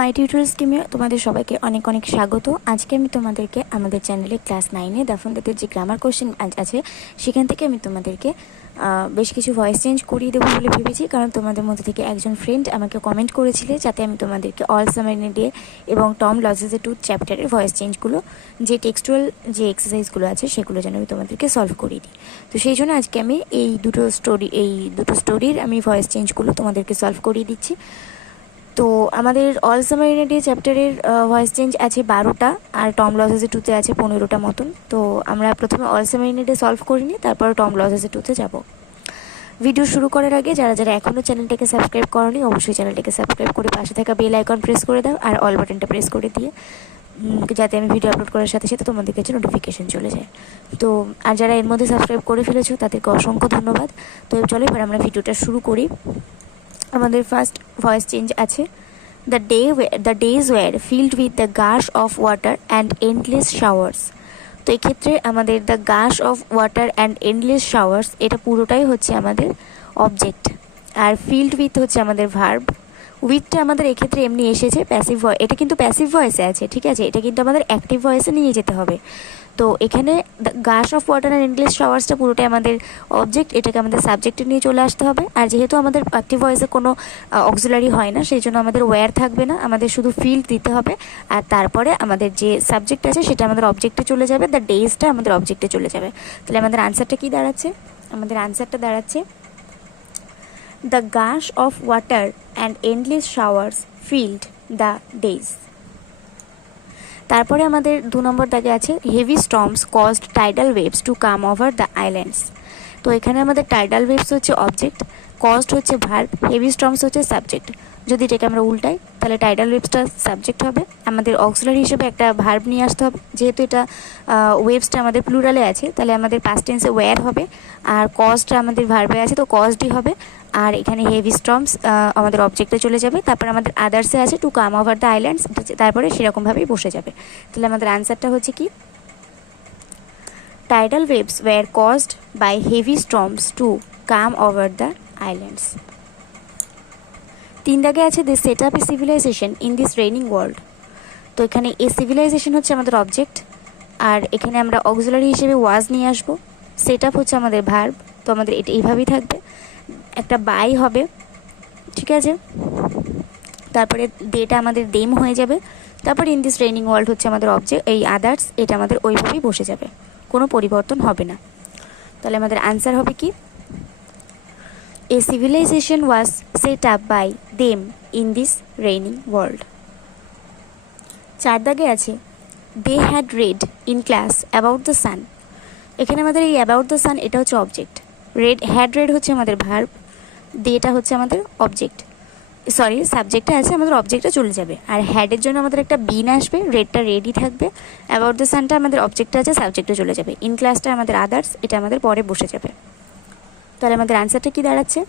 মাই tutorial স্কিমে তোমাদের সবাইকে অনেক অনেক স্বাগত। আজকে আমি তোমাদেরকে আমাদের চ্যানেলে ক্লাস 9-এ দাফন দাতের যে গ্রামার কোশ্চেন আছে সেখান থেকে আমি তোমাদেরকে বেশ কিছু ভয়েস চেঞ্জ করিয়ে দেবো বলে ভেবেছি, কারণ তোমাদের মধ্যে থেকে একজন ফ্রেন্ড আমাকে কমেন্ট করেছিলে যাতে আমি তোমাদেরকে অল সামারি ডে এবং টম লজেসের 2 চ্যাপ্টারের ভয়েস চেঞ্জগুলো, যে টেক্সচুয়াল যে এক্সারসাইজগুলো আছে সেগুলো যেন আমি তোমাদেরকে সলভ করিয়ে দিই। তো সেই জন্য আজকে আমি এই দুটো স্টোরির আমি ভয়েস চেঞ্জগুলো তোমাদেরকে সলভ করিয়ে দিচ্ছি। তো আমাদের অল সামারি ডে চ্যাপ্টারের ভয়েস চেঞ্জ আছে 12টা, আর টম লজেসে 2-তে আছে 15টা মতন। তো আমরা প্রথমে অল সামারি ডে সলভ করিনি, তারপর টম লজেসে 2-তে যাব। ভিডিও শুরু করার আগে যারা যারা এখনও চ্যানেলটাকে সাবস্ক্রাইব করনি অবশ্যই চ্যানেলটাকে সাবস্ক্রাইব করে পাশে থাকা বেল আইকন প্রেস করে দাও, আর অল বাটনটা প্রেস করে দিয়ে যাতে আমি ভিডিও আপলোড করার সাথে সাথে তোমাদের কাছে নোটিফিকেশন চলে যায়। তো আর যারা এর মধ্যে সাবস্ক্রাইব করে ফেলেছো তাদেরকে অসংখ্য ধন্যবাদ। তো চলো এবার আমরা ভিডিওটা শুরু করি। আমাদের ফার্স্ট ভয়েস চেঞ্জ আছে, the days were filled with the gush of water and endless showers। তো এক্ষেত্রে আমাদের the gush of water and endless showers এটা পুরোটাই হচ্ছে আমাদের অবজেক্ট, আর ফিল্ড উইথ হচ্ছে আমাদের ভার্ব। উইথটা আমাদের এক্ষেত্রে এমনি এসেছে প্যাসিভ ভয়েস, এটা কিন্তু প্যাসিভ ভয়েসে আছে, ঠিক আছে, এটা কিন্তু আমাদের অ্যাক্টিভ ভয়েসে নিয়ে যেতে হবে। তো এখানে গাশ অফ ওয়াটার অ্যান্ড এন্ডলেস শাওয়ার্সটা পুরোটাই আমাদের অবজেক্ট, এটাকে আমাদের সাবজেক্টে নিয়ে চলে আসতে হবে। আর যেহেতু আমাদের অ্যাক্টিভ ভয়েসে কোনো অক্সিলারি হয় না, সেই জন্য আমাদের ওয়্যার থাকবে না, আমাদের শুধু ফিল্ড দিতে হবে। আর তারপরে আমাদের যে সাবজেক্ট আছে সেটা আমাদের অবজেক্টে চলে যাবে, দ্য ডেজটা আমাদের অবজেক্টে চলে যাবে। তাহলে আমাদের আনসারটা কি দাঁড়াচ্ছে? আমাদের আনসারটা দাঁড়াচ্ছে the gush of water and endless showers filled the days. তারপরে আমাদের 2 নম্বর দাগে আছে heavy storms caused tidal waves to come over the islands. তো এখানে আমাদের টাইডাল ওয়েভস হচ্ছে অবজেক্ট, কজড হচ্ছে ভার্ব, হেভি স্টর্মস হচ্ছে সাবজেক্ট। যদি এটাকে আমরা উল্টাই তাহলে টাইডাল ওয়েভসটা সাবজেক্ট হবে, আমাদের অক্সিলারি হিসেবে একটা ভার্ব নিয়ে আসতে হবে। যেহেতু এটা ওয়েভসটা আমাদের প্লুরালে আছে তাহলে আমাদের পাস্ট টেন্সে ওয়্যার হবে, আর কজটা আমাদের ভার্বে আছে তো কজডই হবে। আর এখানে হেভি স্টর্মস আমাদের অবজেক্টে চলে যাবে, তারপর আমাদের আদার্সে আছে to come over the islands, তারপরে সেরকমভাবেই বসে যাবে। তাহলে আমাদের আনসারটা হচ্ছে কি, tidal waves were caused by heavy storms to come over the islands. 3 দাগে আছে they set up a civilisation in this raining world. তো এখানে এ সিভিলাইজেশন হচ্ছে আমাদের অবজেক্ট, আর এখানে আমরা অক্সিলারি হিসেবে ওয়াজ নিয়ে আসবো। সেট আপ হচ্ছে আমাদের ভার্ব, তো আমাদের এটা এইভাবেই থাকবে, একটা বাই হবে, ঠিক আছে। তারপরে ডেটা আমাদের দেম হয়ে যাবে, তারপর ইন দিস রেইনিং ওয়ার্ল্ড হচ্ছে আমাদের অবজেক্ট, এই আদার্স এটা আমাদের ওইভাবেই বসে যাবে, কোনো পরিবর্তন হবে না। তাহলে আমাদের আনসার হবে কি, A civilization was set up by them in this raining world। 4 দাগে আছে they had read in class about the sun। এখানে আমাদের এই about the sun এটা হচ্ছে অবজেক্ট, had read হচ্ছে আমাদের ভার্ব, এটা হচ্ছে আমাদের অবজেক্ট, সরি সাবজেক্টটা আছে আমাদের অবজেক্টটা চলে যাবে। আর হ্যাডের জন্য আমাদের একটা বিন আসবে, রেডটা রেডি থাকবে, অ্যাবাউট দ্য সানটা আমাদের অবজেক্টটা আছে সাবজেক্টে চলে যাবে, ইন ক্লাসটা আমাদের আদার্স এটা আমাদের পরে বসে যাবে। তাহলে আমাদের আনসারটা কি দাঁড়াচ্ছে?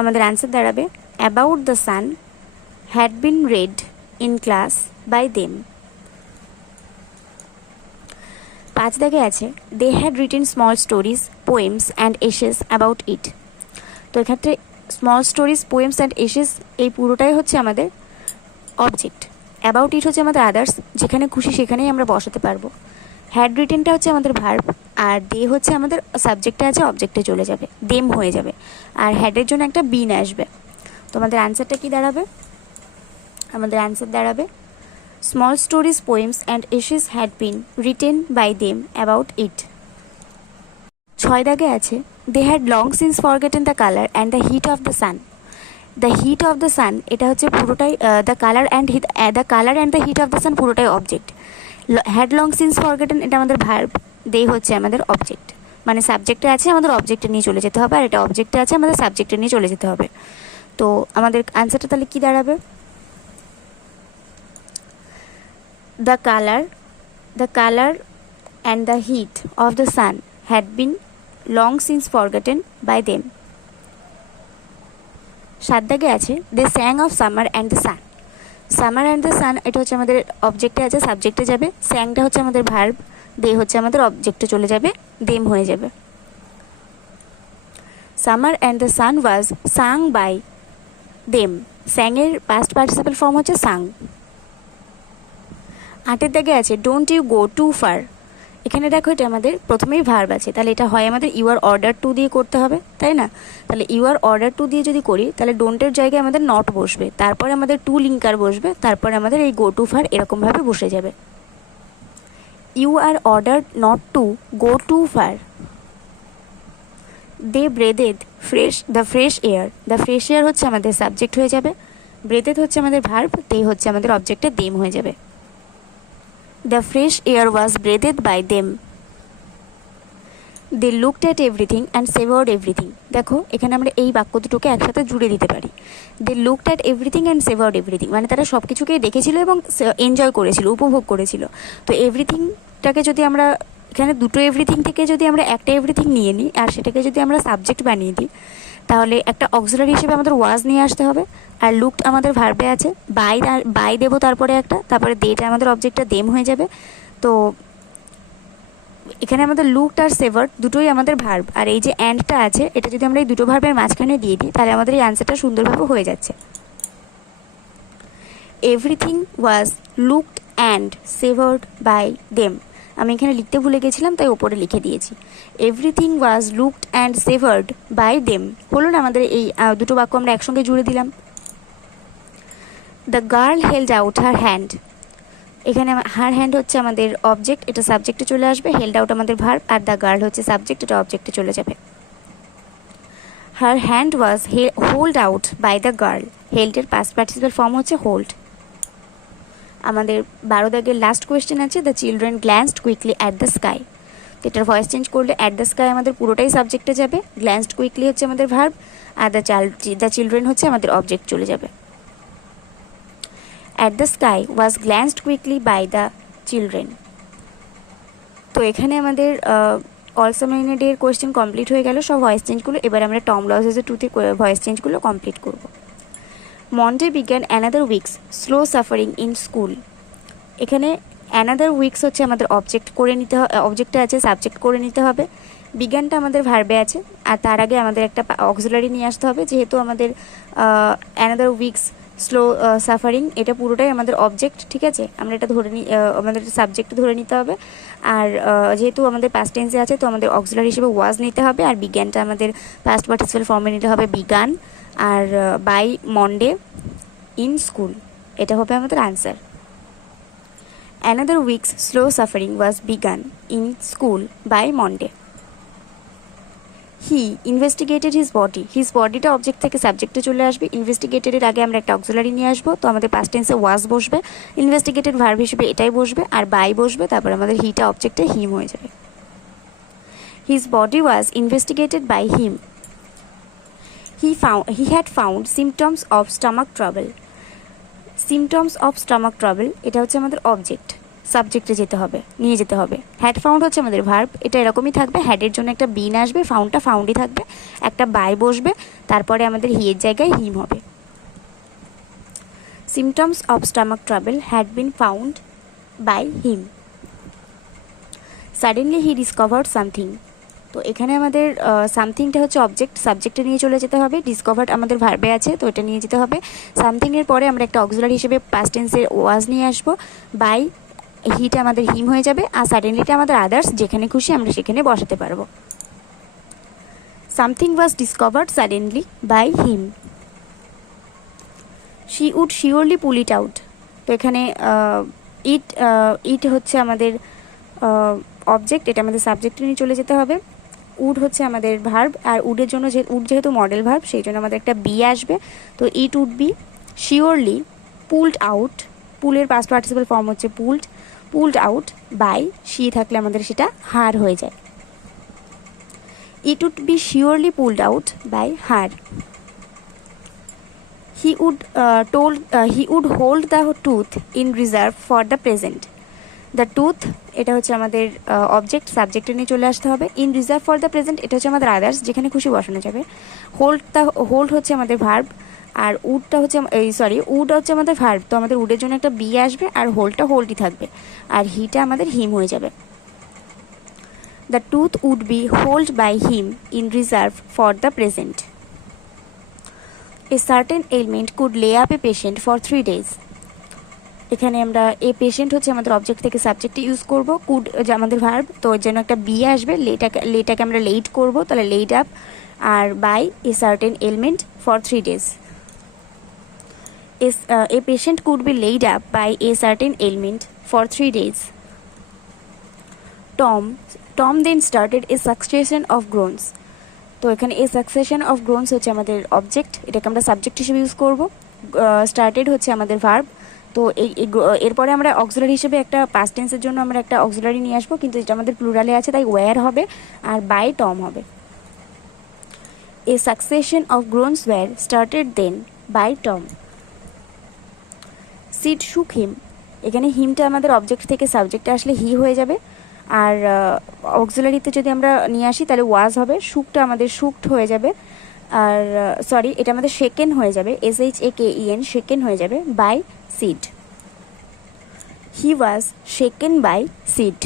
আমাদের আনসার দাঁড়াবে about the sun had been read in class by them. 5 দাগে আছে they had written small stories poems and essays about it. তো এক্ষেত্রে small stories poems and essays এই পুরোটাই হচ্ছে আমাদের অবজেক্ট, অ্যাবাউট ইট হচ্ছে আমাদের আদার্স, যেখানে খুশি সেখানেই আমরা বসাতে পারবো। হ্যাড রিটেনটা হচ্ছে আমাদের ভার্ব, আর দে হচ্ছে আমাদের সাবজেক্টে আছে অবজেক্টে চলে যাবে, দেম হয়ে যাবে, আর হ্যাডের জন্য একটা বিন আসবে। তো আমাদের আনসারটা কি দাঁড়াবে? আমাদের আনসার দাঁড়াবে small stories poems and essays had been written by them about it. 6 দাগে আছে they had long since forgotten the colour and the heat of the sun. The heat of the sun এটা হচ্ছে পুরোটাই the colour and the heat of the sun পুরোটাই object. Had long since forgotten এটা আমাদের verb, দে হচ্ছে আমাদের object, মানে সাবজেক্টে আছে আমাদের অবজেক্টে নিয়ে চলে যেতে হবে, আর এটা অবজেক্টে আছে আমাদের সাবজেক্টে নিয়ে চলে যেতে হবে। তো আমাদের আনসারটা তাহলে কি দাঁড়াবে? The colour and the heat of the sun had been long since forgotten by them. 7 দাগে আছে they sang of summer and the sun. Summer and the sun এটা হচ্ছে আমাদের অবজেক্টে আছে সাবজেক্টে যাবে, স্যাংটা হচ্ছে আমাদের ভার্ব, দে হচ্ছে আমাদের অবজেক্টে চলে যাবে, দেম হয়ে যাবে। Summer and the sun was sung by them স্যাংয়ের পাস্ট পার্টিসিপল ফর্ম হচ্ছে সাং। 8 দাগে আছে don't you go too far. এখানে দেখো এটা আমাদের প্রথমেই ভার্ব আছে, তাহলে এটা হয় আমাদের ইউ আর অর্ডার টু দিয়ে করতে হবে, তাই না? তাহলে ইউ আর অর্ডার টু দিয়ে যদি করি তাহলে ডোন্টের জায়গায় আমাদের নট বসবে, তারপরে আমাদের টু লিঙ্কার বসবে, তারপরে আমাদের এই গো টু ফার এরকমভাবে বসে যাবে। You are ordered not to go too far. They breathed the fresh air. The fresh air হচ্ছে আমাদের সাবজেক্ট হয়ে যাবে, ব্রেদেড হচ্ছে আমাদের ভার্ব, দে হচ্ছে আমাদের অবজেক্টে দেম হয়ে যাবে। The fresh air was breathed by them. They looked at everything and savored everything. দেখো এখানে আমরা এই বাক্য দুটোকে একসাথে জুড়ে দিতে পারি। They looked at everything and savored everything, মানে তারা সব কিছুকেই দেখেছিল এবং এনজয় করেছিল, উপভোগ করেছিল। তো এভরিথিংটাকে যদি আমরা এখানে দুটো এভরিথিং থেকে যদি আমরা একটা এভরিথিং নিয়ে নিই আর সেটাকে যদি আমরা সাবজেক্ট বানিয়ে দিই, তাহলে একটা অক্সিলারি হিসেবে আমাদের ওয়াজ নিয়ে আসতে হবে। আর লুকড আমাদের ভার্বে আছে, বাই দেবো তারপরে একটা, তারপরে দেটা আমাদের অবজেক্টটা দেম হয়ে যাবে। তো এখানে আমাদের লুকড আর সেভার্ড দুটোই আমাদের ভার্ব, আর এই যে অ্যান্ডটা আছে এটা যদি আমরা এই দুটো ভার্বের মাঝখানে দিয়ে দিই তাহলে আমাদের এই অ্যান্সারটা সুন্দরভাবে হয়ে যাচ্ছে। Everything was looked and savoured by them. আমি এখানে লিখতে ভুলে গেছিলাম তাই ওপরে লিখে দিয়েছি। Everything was looked and savoured by them. হলো না আমাদের এই দুটো বাক্য আমরা একসঙ্গে জুড়ে দিলাম। The girl held out her hand. এখানে হার হ্যান্ড হচ্ছে আমাদের অবজেক্ট, এটা সাবজেক্টে চলে আসবে। হেল্ড আউট আমাদের ভার্ব, আর দ্য গার্ল হচ্ছে সাবজেক্ট, এটা অবজেক্টে চলে যাবে। Her hand was hold out by the girl. হেল্ডের পাস্ট পার্টিসিপল ফর্ম হচ্ছে হোল্ড। আমাদের 12 দাগের লাস্ট কোয়েশ্চেন আছে the children glanced quickly at the sky. তো এটার ভয়েস চেঞ্জ করলে অ্যাট দ্য স্কাই আমাদের পুরোটাই সাবজেক্টে যাবে, গ্ল্যান্সড কুইকলি হচ্ছে আমাদের ভার্ব, আর দ্য চিলড্রেন হচ্ছে আমাদের অবজেক্ট চলে যাবে। At the sky was glanced quickly by the children. তো এখানে আমাদের অলসো ডের কোয়েশ্চেন কমপ্লিট হয়ে গেল সব ভয়েস চেঞ্জগুলো। এবার আমরা টম লসেসের টুতে ভয়েস চেঞ্জগুলো কমপ্লিট করব। মন্ডে বিজ্ঞান another weeks slow suffering in school. এখানে অ্যানাদার উইকস হচ্ছে আমাদের অবজেক্ট করে নিতে হবে, অবজেক্টে আছে সাবজেক্ট করে নিতে হবে। বিজ্ঞানটা আমাদের ভার্বে আছে, আর তার আগে আমাদের একটা অক্সিলারি নিয়ে আসতে হবে, যেহেতু আমাদের অ্যানাদার উইকস স্লো সাফারিং এটা পুরোটাই আমাদের অবজেক্ট, ঠিক আছে? আমরা এটা ধরে আমাদের সাবজেক্ট ধরে নিতে হবে। আর যেহেতু আমাদের পাস্ট টেন্সে আছে তো আমাদের অক্সিলারি হিসেবে ওয়াজ নিতে হবে, আর বিজ্ঞানটা আমাদের পাস্ট পার্টিসিপল ফর্মে নিতে হবে বিজ্ঞান, আর বাই মন্ডে ইন স্কুল এটা হবে আমাদের আনসার। Another weeks slow suffering was began in school by Monday. He investigated his বডিটা অবজেক্ট থেকে সাবজেক্টে চলে আসবে। ইনভেস্টিগেটেডের আগে আমরা একটা অক্সিলারি নিয়ে আসবো, তো আমাদের পাস্ট টেন্সে ওয়াজ বসবে, ইনভেস্টিগেটেড ভার্ব হিসেবে এটাই বসবে, আর বাই বসবে, তারপর আমাদের হিটা অবজেক্টে হিম হয়ে যাবে। His body was investigated by him. He had found symptoms of stomach trouble. Symptoms of stomach trouble এটা হচ্ছে আমাদের অবজেক্ট, সাবজেক্টে নিয়ে যেতে হবে। হ্যাড ফাউন্ড হচ্ছে আমাদের ভার্ব, এটা এরকমই থাকবে, হ্যাডের জন্য একটা বিন আসবে, ফাউন্ডটা ফাউন্ডই থাকবে, একটা বাই বসবে, তারপরে আমাদের হি এর জায়গায় হিম হবে। Symptoms of stomach trouble had been found by him. Suddenly he discovered something. তো এখানে আমাদের সামথিংটা হচ্ছে অবজেক্ট, সাবজেক্টে নিয়ে চলে যেতে হবে। ডিসকভার্ড আমাদের ভার্বে আছে তো এটা নিয়ে যেতে হবে। সামথিংয়ের পরে আমরা একটা অক্সিলারি হিসেবে পাস্ট টেন্সের ওয়াজ নিয়ে আসবো, বাই হিটা আমাদের হিম হয়ে যাবে, আর সাডেনলিটা আমাদের আদার্স, যেখানে খুশি আমরা সেখানে বসাতে পারবো। Something was discovered suddenly by him. She would surely pull it out. তো এখানে ইট হচ্ছে আমাদের অবজেক্ট, এটা আমাদের সাবজেক্টে নিয়ে চলে যেতে হবে। উড হচ্ছে আমাদের ভার্ব, আর উডের জন্য উড যেহেতু মডেল ভার্ব সেই জন্য আমাদের একটা বি আসবে, তো it would be surely pulled out. পুলের পাস্ট পার্টিসিপল ফর্ম হচ্ছে পুলড আউট বাই শি থাকলে আমাদের সেটা হার হয়ে যায়। It would be surely pulled out by her. He would hold the tooth in reserve for the present. The tooth এটা হচ্ছে আমাদের অবজেক্ট, সাবজেক্টে নিয়ে চলে আসতে হবে। In reserve for the present এটা হচ্ছে আমাদের আদার্স, যেখানে খুশি বসানো যাবে। হোল্ড হচ্ছে আমাদের ভার্ব, আর উড হচ্ছে আমাদের ভার্ব, তো আমাদের উডের জন্য একটা বি আসবে, আর হোল্ডই থাকবে, আর হিটা আমাদের হিম হয়ে যাবে। The tooth would be hold by him in reserve for the present. A certain ailment could lay up a patient for 3 days. এখানে আমরা এ পেশেন্ট হচ্ছে আমাদের অবজেক্ট থেকে সাবজেক্টে ইউজ করব, কুড যে আমাদের ভার্ব, তো এর জন্য একটা বি আসবে, লেটাকে আমরা লেট করব, তাহলে লেট আপ, আর by a certain ailment for 3 days. A patient could be laid up by a certain ailment for 3 days. Tom then started a succession of groans. তো এখানে এ সাকসেশন অফ গ্রোনস হচ্ছে আমাদের object, এটাকে আমরা subject হিসেবে use করব। Started হচ্ছে আমাদের ভার্ব, তো এরপরে আমরা অক্সিলারি হিসেবে একটা পাস্ট টেন্সের জন্য আমরা একটা অক্সিলারি নিয়ে আসবো, কিন্তু এটা আমাদের প্লুরালে আছে তাই ওয়্যার হবে আর বাই টম হবে। A succession of groans were started then by Tom. Sid shook him, এখানে হিমটা আমাদের অবজেক্ট থেকে সাবজেক্টে আসলে হি হয়ে যাবে, আর অক্সিলারিতে যদি আমরা নিয়ে আসি তাহলে ওয়াজ হবে, শুকটা আমাদের শুকড হয়ে যাবে, আর সরি এটা আমাদের শেকেন হয়ে যাবে, SHAKEN শেকেন হয়ে যাবে by Sid. He was shaken by Sid.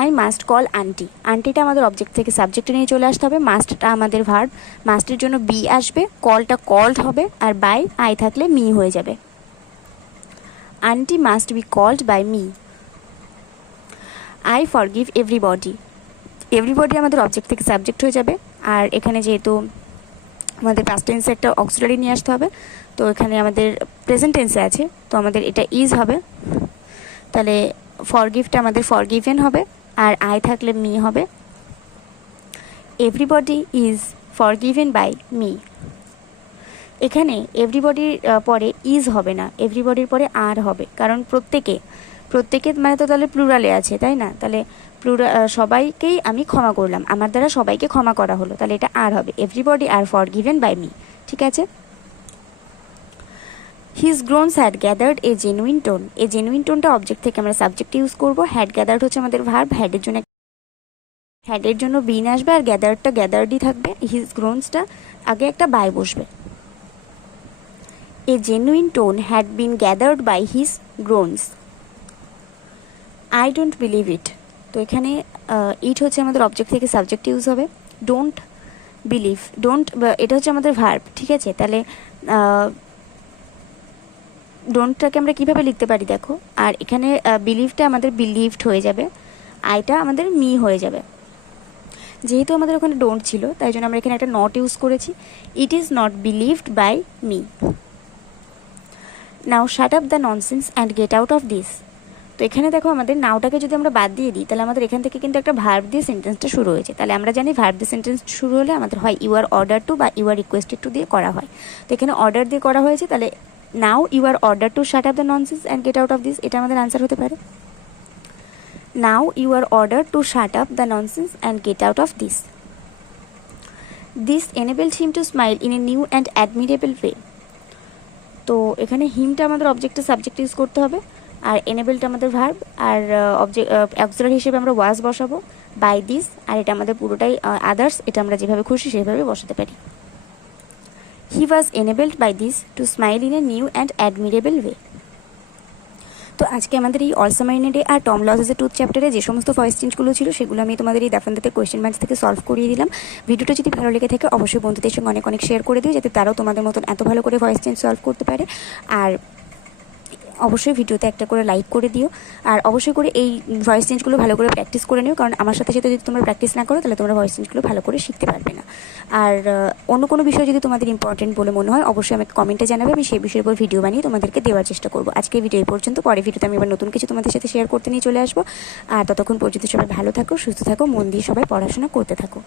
I must call auntie, আন্টিটা আমাদের অবজেক্ট থেকে সাবজেক্টে নিয়ে চলে আসতে হবে, মাস্টটা আমাদের ভার্ব, মাস্টের জন্য বি আসবে, কলটা কল্ড হবে, আর বাই আই থাকলে মি হয়ে যাবে। Aunty must be called by me. I forgive everybody, everybody আমাদের অবজেক্ট থেকে সাবজেক্ট হয়ে যাবে, আর এখানে যেহেতু আমাদের পাস্ট টেন্সে একটা অক্সিলারি নিয়ে আসতে হবে, তো এখানে আমাদের প্রেজেন্ট টেন্সে আছে, তো আমাদের এটা ইজ হবে, তাহলে ফরগিভটা আমাদের ফরগিভেন হবে, আর আই থাকলে মি হবে। Everybody is forgiven by me. এখানে এভরিবডির পরে ইজ হবে না, এভরিবডির পরে আর হবে, কারণ প্রত্যেকে মানে তো তাহলে প্লুরালে আছে, তাই না? তাহলে সবাইকেই আমি ক্ষমা করলাম, আমার দ্বারা সবাইকে ক্ষমা করা হলো, তাহলে এটা আর হবে, everybody are forgiven by me. ঠিক আছে। His groans had gathered a genuine tone, এই জেনুইন টোনটা অবজেক্ট থেকে আমরা সাবজেক্টে ইউজ করব, হ্যাড গ্যাদার্ড হচ্ছে আমাদের ভার্ব, হ্যাডের জন্য বিন আসবে, আর গ্যাদার্ডই থাকবে, হিজ গ্রোনসটা আগে একটা বাই বসবে। A genuine tone had been gathered by his groans. I don't believe it, তো এখানে ইট হচ্ছে আমাদের অবজেক্ট থেকে সাবজেক্ট ইউজ হবে, ডোন্ট বিলিভ, এটা হচ্ছে আমাদের ভার্ব, ঠিক আছে? তাহলে ডোন্টটাকে আমরা কীভাবে লিখতে পারি দেখো, আর এখানে বিলিভটা আমাদের বিলিভড হয়ে যাবে, আইটা আমাদের মি হয়ে যাবে। যেহেতু আমাদের ওখানে ডোন্ট ছিল তাই জন্য আমরা এখানে একটা নট ইউজ করেছি, it is not believed by me. Now shut up the nonsense and get out of this, তো এখানে দেখো আমাদের নাওটাকে যদি আমরা বাদ দিয়ে দিই তাহলে আমাদের এখান থেকে কিন্তু একটা ভার্ব দিয়ে সেন্টেন্সটা শুরু হয়েছে, তাহলে আমরা জানি ভার্ব দিয়ে সেন্টেন্স শুরু হলে আমাদের হয় ইউ আর অর্ডার টু বা ইউ আর রিকোয়েস্টেড টু দিয়ে করা হয়, তো এখানে অর্ডার দিয়ে করা হয়েছে, তাহলে now you are ordered to shut up the nonsense and get out of this, এটা আমাদের আনসার হতে পারে। Now you are ordered to shut up the nonsense and get out of this. This enabled him to smile in a new and admirable way, তো এখানে হিমটা আমাদের অবজেক্টে subject use করতে হবে, আর এনেবেলটা আমাদের ভার্ব, আর অক্সিলারি হিসেবে আমরা ওয়াজ বসাবো বাই দিস, আর এটা আমাদের পুরোটাই আদার্স, এটা আমরা যেভাবে খুশি সেভাবে বসাতে পারি। He was enabled by this to smile in a new and admirable way. তো আজকে আমাদের এই অলসামাইনেডে আর টম লজেসের টুথ চ্যাপ্টারে যে সমস্ত ভয়েস চেঞ্জগুলো ছিল সেগুলো আমি তোমাদের এই দাফান্দাতে কোয়েশ্চেন ব্যাংক থেকে সলভ করিয়ে দিলাম। ভিডিওটা যদি ভালো লেগে থাকে অবশ্যই বন্ধুদের সঙ্গে অনেক অনেক শেয়ার করে দিও, যাতে তারাও তোমাদের মতন এত ভালো করে ভয়েস চেঞ্জ সলভ করতে পারে। আর অবশ্যই ভিডিওতে একটা করে লাইক করে দিও, আর অবশ্যই করে এই ভয়েস চেঞ্জগুলো ভালো করে প্র্যাকটিস করে নিও, কারণ আমার সাথে সাথে যদি তোমরা প্র্যাকটিস না করো তাহলে তোমরা ভয়েস চেঞ্জগুলো ভালো করে শিখতে পারবে না। আর অন্য কোনো বিষয় যদি তোমাদের ইম্পর্টেন্ট বলে মনে হয় অবশ্যই আমাকে কমেন্টে জানাবে, আমি সেই বিষয়ের উপর ভিডিও বানিয়ে তোমাদেরকে দেওয়ার চেষ্টা করবো। আজকে ভিডিও এই পর্যন্ত, পরে ভিডিওতে আমি এবার নতুন কিছু তোমাদের সাথে শেয়ার করতে নিয়ে চলে আসবো। আর ততক্ষণ পর্যন্ত সবাই ভালো থাকো, সুস্থ থাকো, মন দিয়ে সবাই পড়াশোনা করতে থাকো।